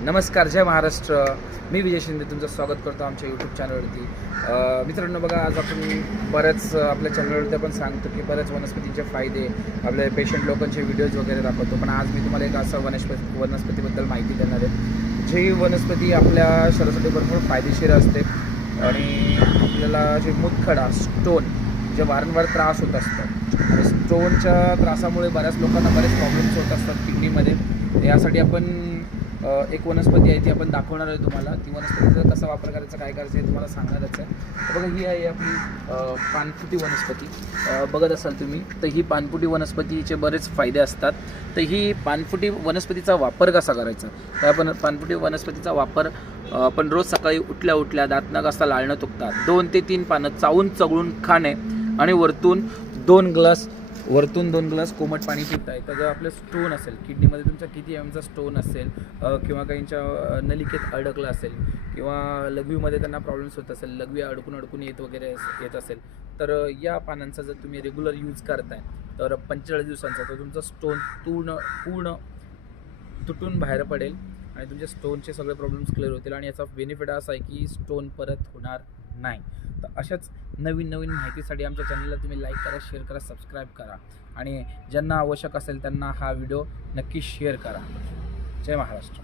नमस्कार जय महाराष्ट्र. मी विजय शिंदे तुमचं स्वागत करतो आमच्या यूट्यूब चॅनलवरती मित्रांनो बघा आज आपण बऱ्याच आपल्या चॅनलवरती आपण सांगतो की बऱ्याच वनस्पतींचे फायदे आपले पेशंट लोकांचे व्हिडिओज वगैरे दाखवतो. पण आज मी तुम्हाला एक असं वनस्पती वनस्पतीबद्दल माहिती देणार आहे. जी वनस्पती आपल्या शरीरासाठी भरपूर फायदेशीर असते आणि आपल्याला जे मुतखडा स्टोन जे वारंवार त्रास होत असतात आणि स्टोनच्या त्रासामुळे बऱ्याच लोकांना बरेच प्रॉब्लेम्स होत असतात किडनीमध्ये. यासाठी आपण एक वनस्पती आहे ती आपण दाखवणार आहे तुम्हाला. ती वनस्पतीचा कसा वापर करायचा काय करायचं आहे तुम्हाला सांगणारच आहे. बघा ही आहे आपली पानफुटी वनस्पती. बघत असाल तुम्ही तर ही पानफुटी वनस्पतीचे बरेच फायदे असतात. तर ही पानफुटी वनस्पतीचा वापर कसा करायचा? तर आपण पानफुटी वनस्पतीचा वापर आपण रोज सकाळी उठल्या उठल्या दात न घासता लाळणं तुकतात दोन ते तीन पानं चावून चगळून खाणे आणि वरतून दोन ग्लास वरतून दोन ग्लास कोमट पाणी पिताय. तर जर आपलं स्टोन असेल किडनीमध्ये तुमचा किती एमचा स्टोन असेल किंवा काहींच्या नलिकेत अडकलं असेल किंवा लघवीमध्ये त्यांना प्रॉब्लेम्स होत असेल लघवी अडकून अडकून येत वगैरे येत असेल तर या पानांचा जर तुम्ही रेग्युलर यूज करताय तर पंचेचाळीस दिवसांचा तर तुमचा स्टोन पूर्ण पूर्ण तुटून बाहेर पडेल आणि तुमच्या स्टोनचे सगळे प्रॉब्लेम्स क्लिअर होतील. आणि याचा बेनिफिट असा आहे की स्टोन परत होणार नाही. तर अशाच नवीन नवीन माहितीसाठी आमच्या चॅनलला तुम्ही लाईक करा शेअर करा सबस्क्राईब करा. आणि ज्यांना आवश्यक असेल त्यांना हा व्हिडिओ नक्की शेअर करा. जय महाराष्ट्र.